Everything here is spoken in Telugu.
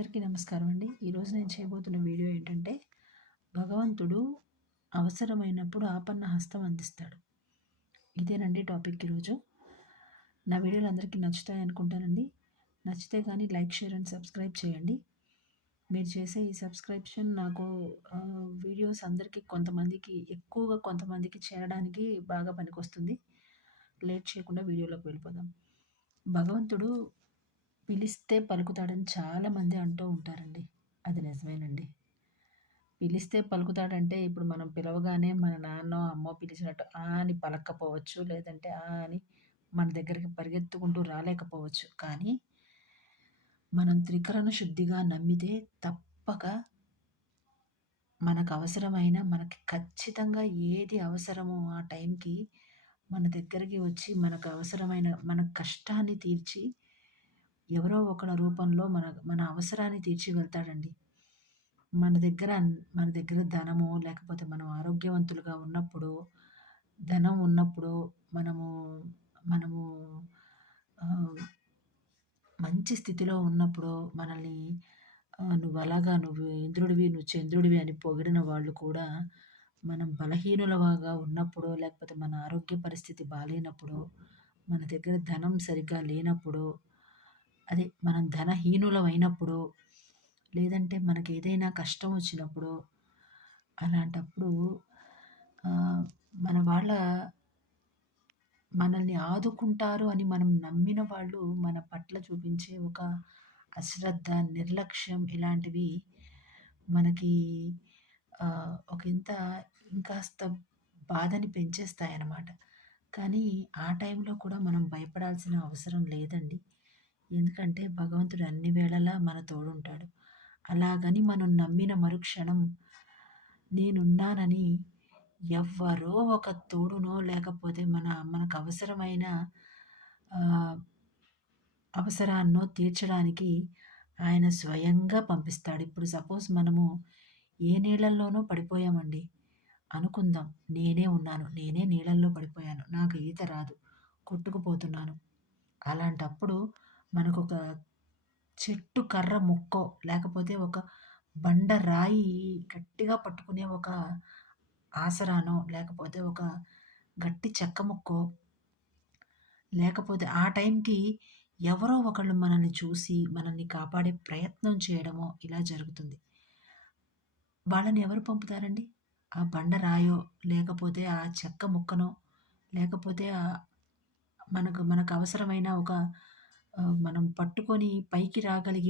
అందరికీ నమస్కారం అండి. ఈరోజు నేను చేయబోతున్న వీడియో ఏంటంటే, భగవంతుడు అవసరమైనప్పుడు ఆపన్న హస్తం అందిస్తాడు. ఇదేనండి టాపిక్ ఈరోజు. నా వీడియోలు అందరికీ నచ్చుతాయి అనుకుంటానండి. నచ్చితే కానీ లైక్, షేర్ అండ్ సబ్స్క్రైబ్ చేయండి. మీరు చేసే ఈ సబ్స్క్రిప్షన్ నాకు వీడియోస్ అందరికీ ఎక్కువగా కొంతమందికి చేరడానికి బాగా పనికొస్తుంది. లేట్ చేయకుండా వీడియోలోకి వెళ్ళిపోదాం. భగవంతుడు పిలిస్తే పలుకుతాడని చాలామంది అంటూ ఉంటారండి. అది నిజమేనండి. పిలిస్తే పలుకుతాడంటే ఇప్పుడు మనం పిలవగానే మన నాన్నో, అమ్మో పిలిచినట్టు ఆ అని పలక్కపోవచ్చు. లేదంటే ఆ అని మన దగ్గరికి పరిగెత్తుకుంటూ రాలేకపోవచ్చు. కానీ మనం త్రికరణ శుద్ధిగా నమ్మితే తప్పక మనకి ఖచ్చితంగా ఏది అవసరమో ఆ టైంకి మన దగ్గరికి వచ్చి మనకు అవసరమైన మన కష్టాన్ని తీర్చి ఎవరో ఒకళ్ళ రూపంలో మన అవసరాన్ని తీర్చి వెళ్తాడండి. మన దగ్గర ధనము లేకపోతే మనం ఆరోగ్యవంతులుగా ఉన్నప్పుడు, ధనం ఉన్నప్పుడు మనము మనము ఆహ్, మంచి స్థితిలో ఉన్నప్పుడు మనల్ని నువ్వు ఇంద్రుడివి, నువ్వు చంద్రుడివి అని పొగిడిన వాళ్ళు కూడా మనం బలహీనులగా ఉన్నప్పుడు, లేకపోతే మన ఆరోగ్య పరిస్థితి బాలేనప్పుడు, మన దగ్గర ధనం సరిగ్గా లేనప్పుడు, అదే మనం ధనహీనులమైనప్పుడు, లేదంటే మనకేదైనా కష్టం వచ్చినప్పుడు, అలాంటప్పుడు ఆహ్, మన వాళ్ళ మనల్ని ఆదుకుంటారు అని మనం నమ్మిన వాళ్ళు మన పట్ల చూపించే ఒక అశ్రద్ధ, నిర్లక్ష్యం ఇలాంటివి మనకి ఇంకాస్త బాధని పెంచేస్తాయన్నమాట. కానీ ఆ టైంలో కూడా మనం భయపడాల్సిన అవసరం లేదండి. ఎందుకంటే భగవంతుడు అన్ని వేళలా మన తోడుంటాడు. అలాగని మనం నమ్మిన మరుక్షణం నేనున్నానని ఎవ్వరో ఒక తోడునో లేకపోతే మనకవసరమైన ఆహ్, అవసరాన్నో తీర్చడానికి ఆయన స్వయంగా పంపిస్తాడు. ఇప్పుడు సపోజ్ మనము ఏ నీళ్ళల్లోనో పడిపోయామండి. అనుకుందాం. నేనే ఉన్నాను. నేనే నీళ్ళల్లో పడిపోయాను. నాకు ఈత రాదు. కొట్టుకుపోతున్నాను. అలాంటప్పుడు మనకొక చెట్టు కర్ర ముక్కో, లేకపోతే ఒక బండ రాయి గట్టిగా పట్టుకునే ఒక ఆసరానో, లేకపోతే ఒక గట్టి చెక్క ముక్కో, లేకపోతే ఆ టైంకి ఎవరో ఒకళ్ళు మనల్ని చూసి, మనల్ని కాపాడే ప్రయత్నం చేయడమో ఇలా జరుగుతుంది. వాళ్ళని ఎవరు పంపుతారండి? ఆ బండ రాయో, లేకపోతే ఆ చెక్క ముక్కనో, లేకపోతే మనకు మనకవసరమైన మనం పట్టుకొని పైకి రాగలిగిన